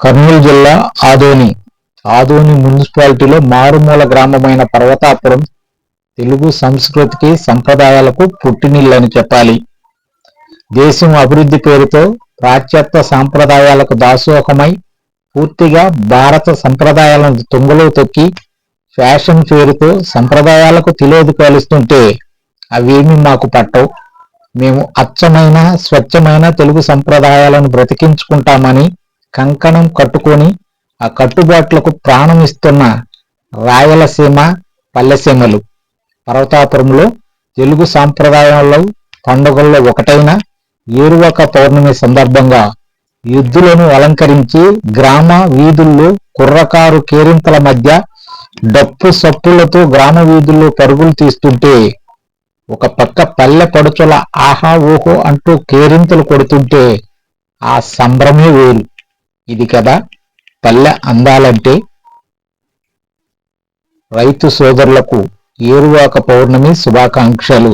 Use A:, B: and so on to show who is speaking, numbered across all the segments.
A: కర్నూలు జిల్లా ఆదోని. ఆదోని మున్సిపాలిటీలో మారుమూల గ్రామమైన పర్వతాపురం తెలుగు సంస్కృతికి సంప్రదాయాలకు పుట్టినిల్లని చెప్పాలి. దేశం అభివృద్ధి పేరుతో పాశ్చాత్య సాంప్రదాయాలకు దాసోహమై పూర్తిగా భారత సంప్రదాయాలను తుంగలో తొక్కి ఫ్యాషన్ పేరుతో సంప్రదాయాలకు తెలియదు కాలుస్తుంటే అవేమి మాకు పట్టవు. మేము అచ్చమైన స్వచ్ఛమైన తెలుగు సంప్రదాయాలను బ్రతికించుకుంటామని కంకణం కట్టుకొని ఆ కట్టుబాట్లకు ప్రాణం ఇస్తున్న రాయలసీమ పల్లెసీమలు. పర్వతాపురంలో తెలుగు సాంప్రదాయాల్లో పండుగల్లో ఒకటైన ఏరువక పౌర్ణమి సందర్భంగా ఎద్దులను అలంకరించి గ్రామ వీధుల్లో కుర్రకారు కేరింతల మధ్య డప్పు సప్పులతో గ్రామ వీధుల్లో పరుగులు తీస్తుంటే ఒక పక్క పల్లె పడుచుల ఆహా ఓహో అంటూ కేరింతలు కొడుతుంటే ఆ సంభ్రమే వేరు. ఇది కదా పల్లె అందాలంటే రైతు సోదరులకు ఏరువాక పౌర్ణమి శుభాకాంక్షలు.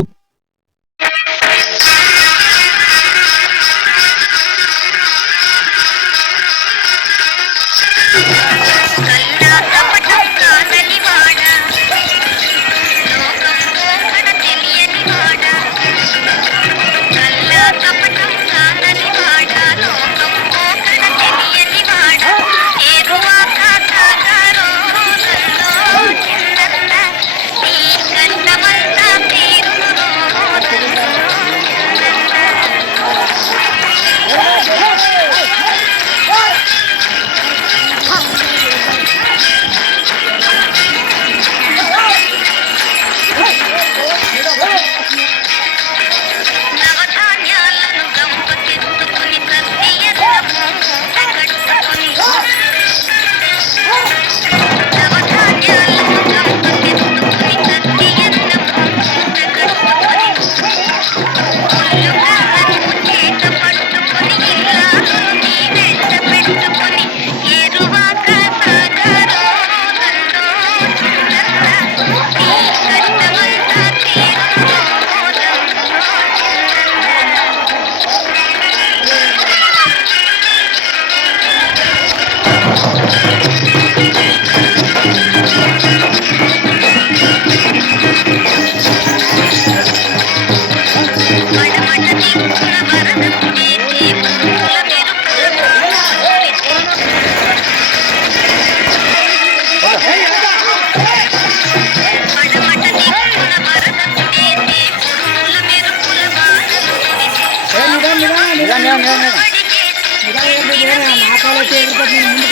B: మడమట దిక్కున వరదకు చేసే పురుగుల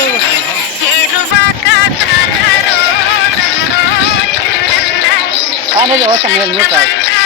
B: Why did
C: it also make me cry?